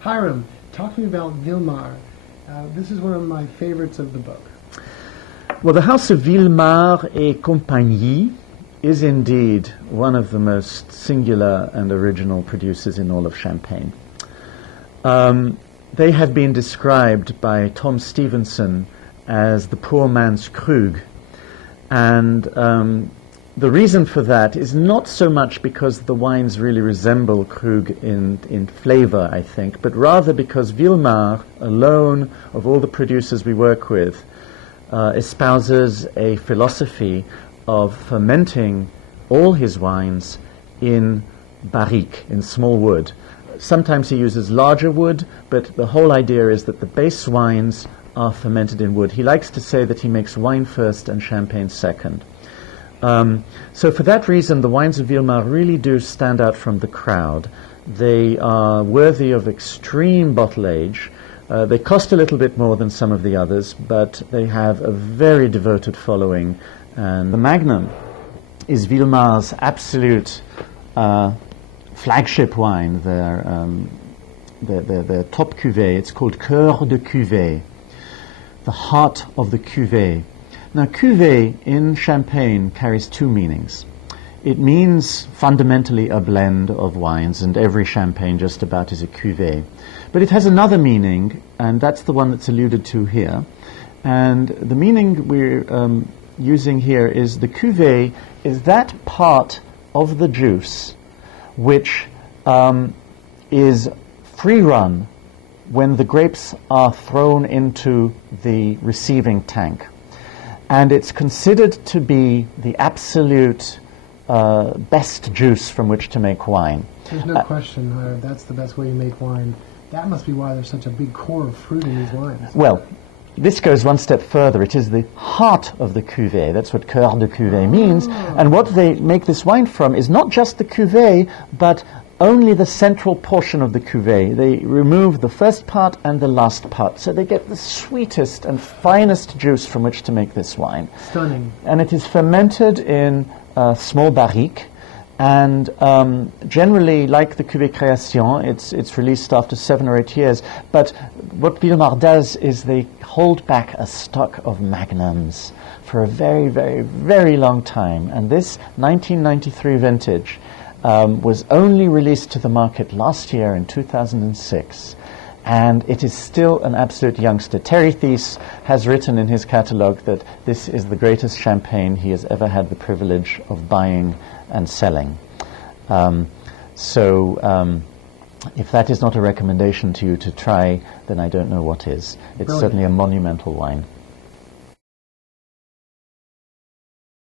Hiram, talk to me about Vilmart. This is one of my favorites of the book. Well, the house of Vilmart et Compagnie is indeed one of the most singular and original producers in all of Champagne. They have been described by Tom Stevenson as the poor man's Krug, and the reason for that is not so much because the wines really resemble Krug in flavor, I think, but rather because Vilmart alone, of all the producers we work with, espouses a philosophy of fermenting all his wines in barrique, in small wood. Sometimes he uses larger wood, but the whole idea is that the base wines are fermented in wood. He likes to say that he makes wine first and champagne second. So for that reason, the wines of Vilmart really do stand out from the crowd. They are worthy of extreme bottle age. They cost a little bit more than some of the others, but they have a very devoted following. And the Magnum is Vilmart's absolute flagship wine, their top cuvée. It's called Coeur de Cuvee, the heart of the cuvée. Now, cuvée in Champagne carries two meanings. It means fundamentally a blend of wines, and every Champagne just about is a cuvée. But it has another meaning, and that's the one that's alluded to here. And the meaning we're using here is the cuvée is that part of the juice which is free run when the grapes are thrown into the receiving tank. And it's considered to be the absolute best juice from which to make wine. There's no question, Hiram, that's the best way to make wine. That must be why there's such a big core of fruit in these wines. Well, this goes one step further. It is the heart of the cuvée. That's what Coeur de Cuvee means. And what they make this wine from is not just the cuvée, but only the central portion of the cuvée. They remove the first part and the last part, so they get the sweetest and finest juice from which to make this wine. Stunning. And it is fermented in small barrique, and generally, like the Cuvée Création, it's released after 7 or 8 years. But what Vilmart does is they hold back a stock of magnums for a very, very, very long time. And this 1993 vintage was only released to the market last year in 2006, and it is still an absolute youngster. Terry Thies has written in his catalogue that this is the greatest champagne he has ever had the privilege of buying and selling. If that is not a recommendation to you to try, then I don't know what is. It's Brilliant. Certainly a monumental wine.